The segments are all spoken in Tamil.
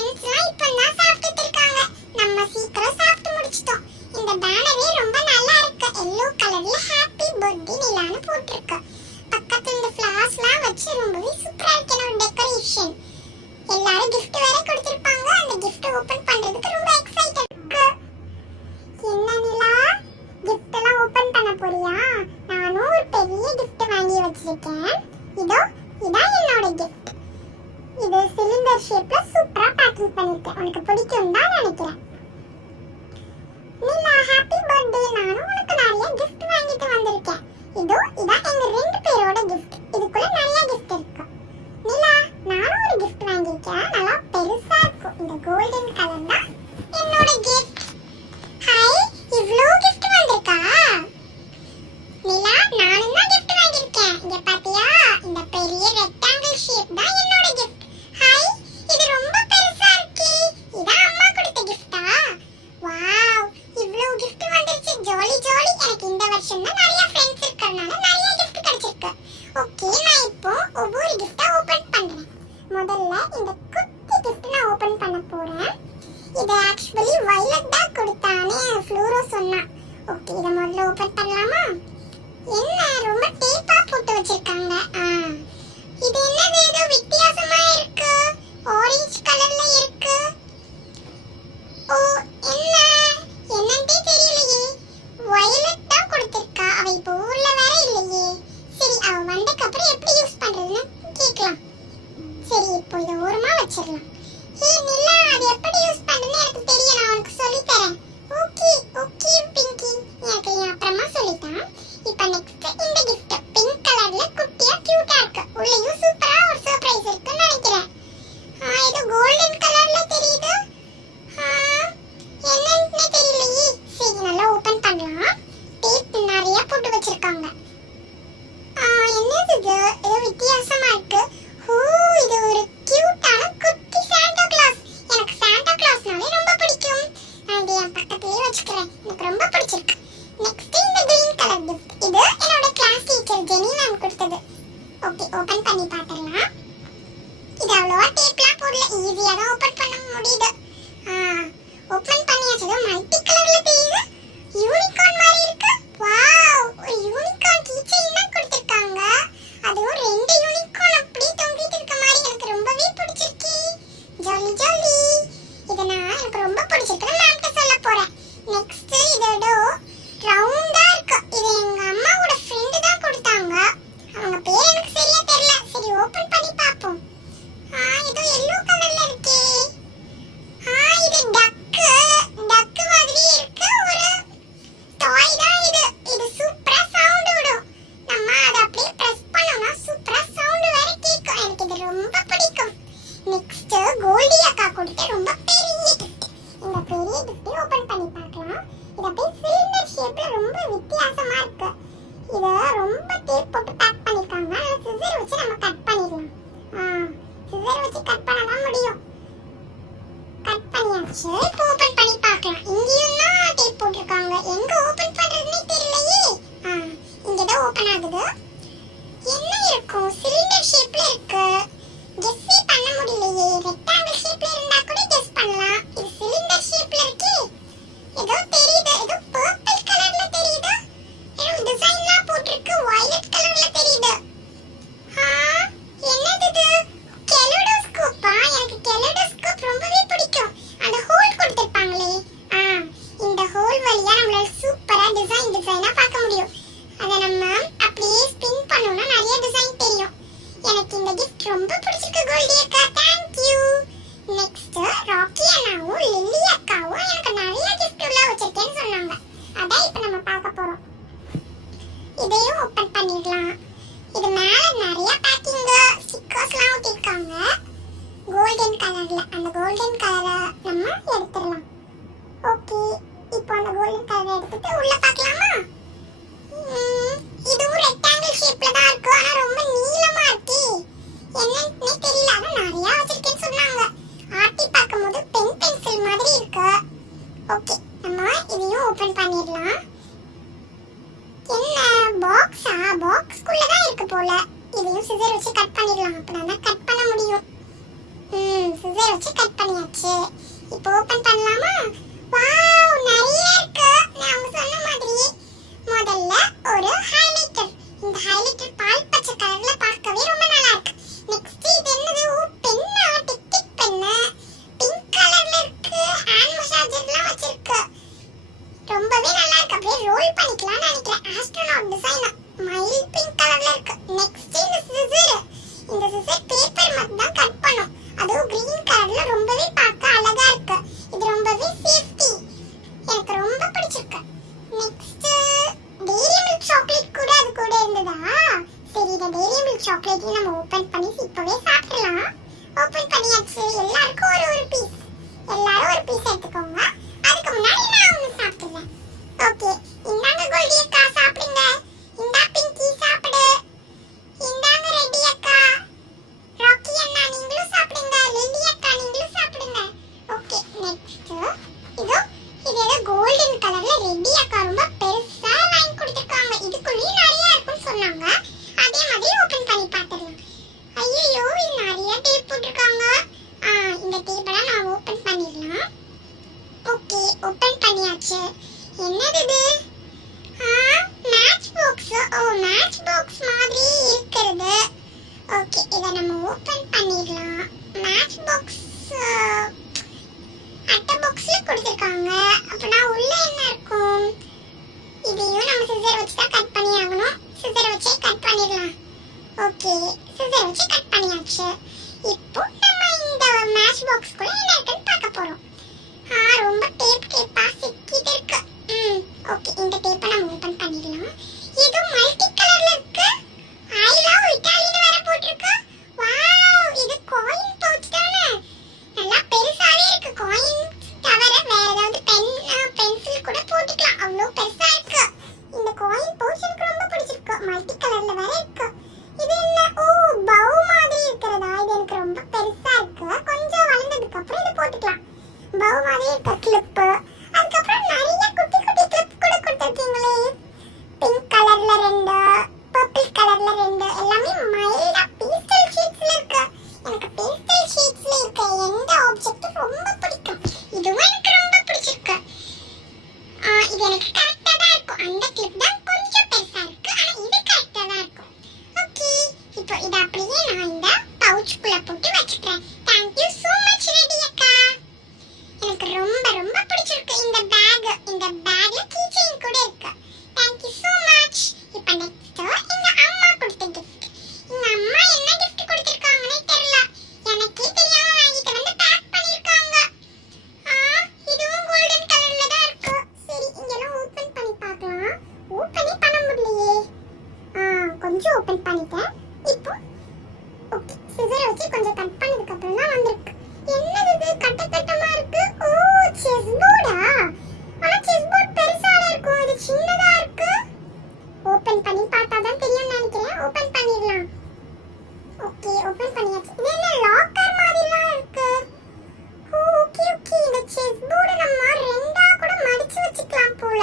ஃப்ரெண்ட்ஸ்லாம் இப்பதான் சாப்பிட்டுட்டு இருக்காங்க. நம்ம சீக்கிரம் சாப்பிட்டு முடிச்சிட்டோம். இந்த பேனரே ரொம்ப நல்லா இருக்கு. எல்லோ கலர்ல ஹாப்பி பர்த்டே நிலான்னு போட்டுருக்கு. பக்கத்துல இந்த ஃப்ளவர்ஸ்லாம் வச்சு ரொம்பவே சூப்பரா இருக்கு ஒரு டெக்கரேஷன். எல்லாரும் gift வேற கொடுத்திருப்பாங்க. அந்த gift ஓபன் பண்றதுக்கு ரொம்ப எக்ஸைட்டட் இருக்கு. என்ன நிலா, gift எல்லாம் ஓபன் பண்ண போறியா? நானும் ஒரு பெரிய gift வாங்கி வச்சிருக்கேன். இதான் என்னோட gift. இது சிலிண்டர் ஷேப்ல சூப்பரா பேக்கிங் பண்ணிருக்கேன். உனக்கு பிடிக்கும் தான் நினைக்கிறேன். நிலா, ஹாப்பி பர்த்டே. நானும் உனக்கு நிறைய gift வாங்கிட்டு வந்திருக்கேன். இதான் எங்க ரெண்டு பேரோட gift. இதுக்குள்ள நிறைய gift இருக்கு. நிலா, நானும் ஒரு gift வாங்கிருக்கேன். நல்லா பெருசா இருக்கும். இந்த கோல்டன் கலர் தான் என்னோட gift. ஹாய், இவ்ளோ gift வந்திருக்கா? நிலா, நானும் தான் gift வாங்கிருக்கேன். இங்க பாத்தியா? இந்த பெரிய ரெக்டாங்கிள் ஷேப் தான் என்னோட gift. ஹாய், இது ரொம்ப பெருசா இருக்கு. இதான் அம்மா கொடுத்த gift-ஆ? வாவ், இவ்ளோ gift வந்திருச்சு. Jolly jolly. எனக்கு இந்த வருஷம் தான் நிறைய ஃப்ரெண்ட்ஸ் இருக்கறனால நிறைய gift கிடைச்சிருக்கு. ஓகே, நான் இப்போ ஒவ்வொரு gift-ஆ ஓபன் பண்றேன். முதல்ல இந்த குட்டி gift நான் ஓபன் பண்ண போறேன். இது ஆக்சுவலி வயலட் தான் கொடுத்தானே ஃப்ளோரோ சொன்னா. ஓகே, இத முதல்ல ஓபன் பண்ணலாமா? என்ன ரொம்ப டேப்பா போட்டு வச்சிருக்காங்க. இது என்னது? ஏதோ வித்தியாசமா இருக்கு. ஆரஞ்சு கலர்ல இருக்கு. ஓ, என்னன்னே தெரியலையே. வயலட் தான் கொடுத்திருக்கா. அவ இப்போ ஊர்ல வேற இல்லையே. சரி, அவ வந்ததுக்கு அப்புறம் எப்படி யூஸ் பண்றதுன்னு கேட்கலாம். சரி, இப்போ இத ஓரமா வச்சிரலாம். ஹே நிலா, அது எப்படி யூஸ் பண்றதுன்னு எனக்கு தெரியும். நான் உனக்கு சொல்லி தரேன். ஓகே ஓகே பிங்கி, எனக்கு அப்புறமா சொல்லிட்டான். இப்போ நெக்ஸ்ட் இந்த gift பிங்க் கலர்ல குட்டியா கியூட்டா இருக்கு. உள்ளேயும் சூப்பரா ஒரு சர்ப்ரைஸ் இருக்குன்னு நினைக்கிறேன். ஏதோ கோல்டன் கலர்ல தெரியுது. என்னன்னே தெரியலையே. சரி, நல்லா ஓபன் பண்ணலாம். டேப் நிறைய போட்டு வச்சிருக்காங்க. என்னது இது? ஏதோ வித்தியாசமா இருக்கு. இது ஒரு கியூட்டான குட்டி சாண்டா கிளாஸ். எனக்கு சாண்டா கிளாஸ்னாலே ரொம்ப பிடிக்கும். நான் இதை என் பக்கத்துலயே வச்சுக்கிறேன். எனக்கு ரொம்ப பிடிச்சிருக்கு. நெக்ஸ்ட் இந்த கிரீன் கலர் gift. இது என்னோட கிளாஸ் டீச்சர் ஜெனி மேம் கொடுத்தது. ஓகே, ஓபன் பண்ணி பார்க்கலாம். இது அவ்வளவா டேப்லாம் போடல. ஈஸியா தான் ஓபன் பண்ண முடியுது. ஓபன் பண்ணியாச்சு. மல்டி கலர்ல தெரியுது. யூனிகார்ன் மாதிரி இருக்கு. வாவ், ஒரு யூனிகார்ன் கீச்செயின் தான் கொடுத்திருக்காங்க. அதுவும் ரெண்டு யூனிகார்ன் அப்படியே தொங்கிட்டு இருக்க மாதிரி எனக்கு ரொம்பவே பிடிச்சிருக்கு. Jolly jolly. இது எனக்கு ரொம்ப பிடிச்சிருக்கு. மேம்கிட்ட சொல்ல போறேன். நெக்ஸ்ட் இதோட ரவுண்டா இருக்கு. இது எங்க அம்மாவோட ஃப்ரெண்ட் தான் கொடுத்தாங்க. அவங்க பேர் எனக்கு சரியா தெரியல. சரி, ஓபன் பண்ணி பாப்போம். இது yellow கலர்ல இருக்கே. இது டக் மாதிரி இருக்கு. ஒரு டாய் தான் இது. இது சூப்பரா சவுண்ட் விடும். நம்ம அத அப்படியே பிரஸ் பண்ணோம்னா சூப்பரா சவுண்ட் வேற கேட்கும். எனக்கு இது ரொம்ப பிடிக்கும். நெக்ஸ்ட் கோல்டி அக்கா கொடுத்த ரொம்ப பெரிய gift. இந்த பெரிய gift ஓபன் பண்ணி பார்க்கலாம். இது அப்படியே சிலிண்டர் ஷேப்ல ரொம்ப வித்தியாசமா இருக்கு. இத ரொம்ப டேப் போட்டு பேக் பண்ணிருக்காங்க. சிசர் வச்சு நம்ம கட் பண்ணிடலாம். சிசர் வச்சு கட் பண்ண தான் முடியும். கட் பண்ணியாச்சு. இப்போ ஓபன் பண்ணி பார்க்கலாம். இங்கேயும் தான் டேப் போட்டிருக்காங்க. எங்க ஓபன் பண்றதுன்னே தெரியலையே. இங்க தான் ஓபன் ஆகுது. என்ன இருக்கும்? சிலிண்டர் ஷேப்ல இருக்கு. கெஸ்ஸே பண்ண முடியலையே. ரெக்டாங்கிள் ஷேப்ல இருந்தா கூட கெஸ் பண்ணலாம். இது சிலிண்டர் ஷேப்ல இருக்கே. ஏதோ தெரியுது. ஏதோ பர்பிள் கலர்ல தெரியுது. ஏதோ டிசைன்லாம் போட்டிருக்கு. வயலட் கலர்ல தெரியுது. என்னது இது? கெலோடோஸ்கோப்பா? எனக்கு கெலோடோஸ்கோப் ரொம்பவே பிடிக்கும். அந்த ஹோல் கொடுத்திருப்பாங்களே. இந்த ஹோல் வழியா நம்மளால சூப்பரா டிசைனா பார்க்க முடியும். அத நம்ம அப்படியே ஸ்பின் பண்ணோம்னா நிறைய டிசைன் தெரியும். எனக்கு இந்த gift ரொம்ப பிடிச்சிருக்கு கோல்டி அக்கா. Thank you. நெக்ஸ்ட் ராக்கி அண்ணாவும் லில்லி அக்காவும் எனக்கு நிறைய gift உள்ள வச்சிருக்கேன்னு சொன்னாங்க. அதான் இப்போ நம்ம பார்க்க போறோம். இதையும் ஓபன் பண்ணிடலாம். இது மேல நிறைய பேக்கிங் ஸ்டிக்கர்ஸ்லாம் ஒட்டிருக்காங்க கோல்டன் கலர்ல. அந்த கோல்டன் கலரை நம்ம எடுத்துடலாம். ஓகே, இப்போ அந்த கோல்டன் கலரை எடுத்துட்டு உள்ள பார்க்கலாமா? இதுவும் ரெக்டாங்கிள் ஷேப்ல தான் இருக்கு. ஆனா ரொம்ப நீளமா இருக்கு. என்னன்னே தெரியல. ஆனா நிறைய வச்சிருக்கேன்னு சொன்னாங்க. ஆர்ட்டி பார்க்கும்போது பென்சில் மாதிரி இருக்கு. ஓகே, நம்ம இதையும் ஓபன் பண்ணிடலாம். என்ன பாக்ஸா? பாக்ஸ்க்குள்ள தான் இருக்கு போல. இதையும் சிசர் வச்சு கட் பண்ணிடலாம். அப்பதான் கட் பண்ண முடியும். சிசர் வச்சு கட் பண்ணியாச்சு. இப்போ ஓபன் பண்ணலாமா? வாவ், நிறைய இருக்கு. நான் சொன்ன மாதிரி முதல்ல ஒரு ஹைலைட்டர். இந்த ஹைலைட்டர் பால் பச்சை கலர்ல பார்க்கவே ரொம்ப நல்லா இருக்கு. நெக்ஸ்ட் இது என்னது? Penna, tick pen. பிங்க் கலர்ல இருக்கு. ஹேண்ட் மசாஜர்லாம் வச்சிருக்கு. ரொம்பவே நல்லா இருக்கு. அப்படியே ரோல் பண்ணிக்கலாம்னு நினைக்கிறேன். ஆஸ்ட்ரோநாட் டிசைன் மைல் பிங்க் கலர்ல இருக்கு. நெக்ஸ்ட் இந்த சிசர். இந்த சிசர் பேப்பர் மட்டும் தான் கட் பண்ணும். அதுவும் கிரீன் கலர்ல ரொம்பவே பார்க்க அழகா இருக்கு. இது ரொம்பவே சேஃப்டி. எனக்கு ரொம்ப பிடிச்சிருக்கு. நெக்ஸ்ட் டெய்ரி மில்க் சாக்லேட் கூட அது கூட இருந்ததா? சரி, இந்த டெய்ரி மில்க் சாக்லேட்டையும் நம்ம ஓபன் பண்ணி இப்பவே சாப்பிடலாம். ஓபன் பண்ணியாச்சு. எல்லாருக்கும் ஒரு பீஸ். எல்லாரும் ஒரு பீஸ் எடுத்துக்கோங்க. அதுக்கு முன்னாடி நான் ஒன்னு சாப்பிடுறேன். ஓகே, இந்தாங்க கோல்டி அக்கா சாப்பிடுங்க. இந்தா பிங்கி சாப்பிடு. இந்தாங்க ரெட்டி அக்கா. ராக்கி அண்ணா நீங்களும் சாப்பிடுங்க. லில்லி அக்கா நீங்களும் சாப்பிடுங்க. ஓகே, நெக்ஸ்ட் இது ஏதோ கோல்டன் கலர்ல ரெட்டி அக்கா ரொம்ப பெருசா வாங்கி கொடுத்திருக்காங்க. இதுக்குள்ளேயும் நிறைய இருக்குன்னு சொன்னாங்க. அதே மாதிரி ஓபன் பண்ணி பார்த்துடலாம். ஐயோ, இது நிறைய டேப் போட்டிருக்காங்க. இந்த டேப்பெல்லாம் நான் ஓபன் பண்ணிடலாம். ஓகே, ஓபன் பண்ணியாச்சு. என்னது இது? Match box. மேட்ச் பாக்ஸ் மாதிரி இருக்குது. ஓகே, இத நம்ம ஓபன் பண்ணிடலாம். மேட்ச் பாக்ஸ் அட்டை பாக்ஸ்ல கொடுத்திருக்காங்க. அப்பனா உள்ள என்ன இருக்கும்? இதையும் நம்ம சிசர் வச்சு தான் கட் பண்ணி ஆகணும். சிசர் வச்சே கட் பண்ணிடலாம். ஓகே, சிசர் வச்சு கட் பண்ணியாச்சு. இப்போ நம்ம இந்த மேட்ச் பாக்ஸ்க்குள்ள என்ன இருக்குன்னு பார்க்க போறோம். ரொம்ப டேப்பா சிக்கிட்டு இருக்கு. ஓகே, இந்த டேப்பை நம்ம ஓபன் பண்ணிடலாம். இது மல்டி கலர்ல இருக்கு. ஐ லவ் இட்டாலின்னு வேற போட்டிருக்கு. வாவ், இது காயின் பவுச் தானே? நல்லா பெருசாவே இருக்கு. காயின் தவிர வேற ஏதாவது பென்சில் கூட போட்டுக்கலாம். அவ்வளோ பெருசா இருக்கு. இந்த காயின் பவுச் எனக்கு ரொம்ப பிடிச்சிருக்கு. மல்டி கலர்ல வேற இருக்கு. இது என்ன? பவு மாதிரி இருக்கிறதா? இது எனக்கு ரொம்ப பெருசா இருக்கு. கொஞ்சம் வளர்ந்ததுக்கு அப்புறம் இது போட்டுக்கலாம். பவு மாதிரி இருக்க கிளிப்பு. அதுக்கப்புறம் நிறைய குட்டி குட்டி கிளிப் கூட கொடுத்துருக்கீங்களே. பிங்க் கலர்ல 2, பர்பிள் கலர்ல 2, எல்லாமே மைல்டா பேஸ்டல் ஷேட்ஸ்ல இருக்கு. எனக்கு பேஸ்டல் ஷேட்ஸ்ல இருக்க எந்த ஆப்ஜெக்ட் ரொம்ப பிடிக்கும். இதுவும் எனக்கு ரொம்ப பிடிச்சிருக்கு. இது எனக்கு கரெக்டா தான் இருக்கும். அந்த கிளிப் தான் கொஞ்சம் பெருசா இருக்கு. ஆனா இது கரெக்டா தான் இருக்கும். ஓகே, இப்போ இத அப்படியே நான் இந்த பவுச்சுக்குள்ள போட்டு வச்சுக்கிறேன். Thank you so much ready அக்கா. எனக்கு ரொம்ப ரொம்ப பிடிச்சிருக்கு இந்த பேக். இந்த பேக்ல கீ செயின் கூட இருக்கு. Thank you so much. இப்போ நெக்ஸ்ட் எங்க அம்மா கொடுத்த gift. எங்க அம்மா என்ன gift கொடுத்திருக்காங்கன்னே தெரியல. எனக்கே தெரியாம வாங்கிட்டு வந்து பேக் பண்ணிருக்காங்க. இதுவும் கோல்டன் கலர்ல தான் இருக்கு. சரி, இங்கெல்லாம் ஓபன் பண்ணி பார்க்கலாம். ஓபனே பண்ண முடியலையே. கொஞ்சம் ஓபன் பண்ணிட்டேன். இப்போ ஓகே, சிசர் வச்சு கொஞ்சம் கட் பண்ணதுக்கு அப்புறம் தான் வந்திருக்கு. என்னது இது? கட்ட கட்டமா இருக்கு. செஸ் போர்டா? ஆனா செஸ் போர்ட் பெருசால இருக்கும். இது சின்னதா இருக்கு. ஓபன் பண்ணி பார்த்தா தான் தெரியும் நினைக்கிறேன். ஓபன் பண்ணிடலாம். ஓகே, ஓபன் பண்ணியாச்சு. இது என்ன லாக்கர் மாதிரிலாம் இருக்கு? ஓகே, இந்த செஸ் போர்டை நம்ம ரெண்டா கூட மடிச்சு வச்சுக்கலாம் போல.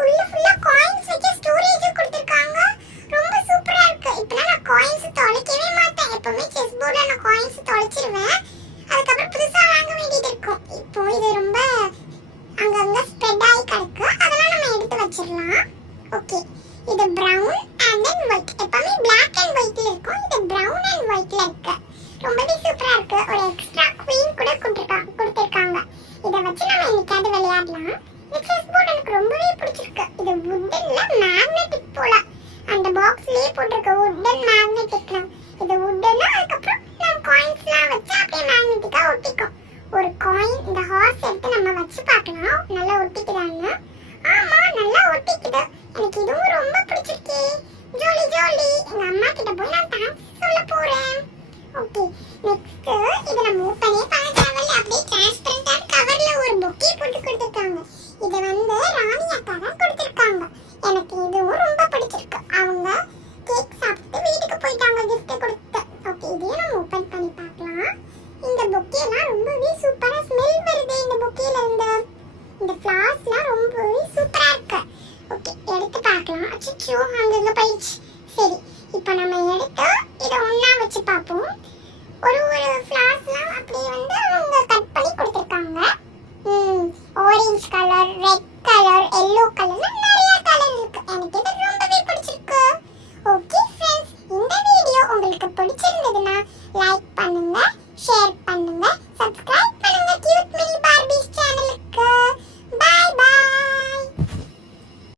உள்ள ஃபுல்லா காயின்ஸ் வைக்க ஸ்டோரேஜ் கொடுத்திருக்காங்க. ரொம்ப சூப்பரா இருக்கு. இப்பலாம் நான் காயின்ஸ் தொலைக்கவே மாட்டேன். எப்பவுமே செஸ் போர்ட்ல நான் காயின்ஸ் தொலைச்சிருவேன். அதுக்கப்புறம் புதுசா வாங்க வேண்டியது இருக்கும். இப்போ இது ரொம்ப அங்கங்க ஸ்ப்ரெட் ஆகி கிடக்கு. அதெல்லாம் நம்ம எடுத்து வச்சிடலாம். ஓகே, இது பிரவுன் அண்ட் தென் ஒயிட். எப்பவுமே பிளாக் அண்ட் ஒயிட்ல இருக்கும். இது பிரவுன் அண்ட் ஒயிட்ல இருக்கு. ரொம்பவே சூப்பரா இருக்கு. ஒரு எக்ஸ்ட்ரா குயின் கூட கொடுத்திருக்காங்க. இதை வச்சு நம்ம இன்னைக்காவது விளையாடலாம். இந்த செஸ் போர்டு எனக்கு ரொம்பவே பிடிச்சிருக்கு. இது வுட்டன்ல மேக்னெட்டிக் போல. அந்த பாக்ஸ்லயே போட்டிருக்க வுட்டன் மேக்னெட்டிக். இது வுட்டன்னா அதுக்கப்புறம் நம்ம காயின்ஸ்லாம் வச்சு அப்படியே மேக்னெட்டிக்கா ஒட்டிக்கும். ஒரு காயின் இந்த ஹார்ஸ் எடுத்து நம்ம வச்சு பார்க்கலாம். நல்லா ஒட்டிக்குதான்னு. ஆமா, நல்லா ஒட்டிக்குது. எனக்கு இதுவும் ரொம்ப பிடிச்சிருக்கு. ஜோலி ஜோலி. எங்க அம்மா கிட்ட போய் நான் தேங்க்ஸ் சொல்ல போறேன். ஓகே, நெக்ஸ்ட் இத நம்ம ஓபனே பண்ண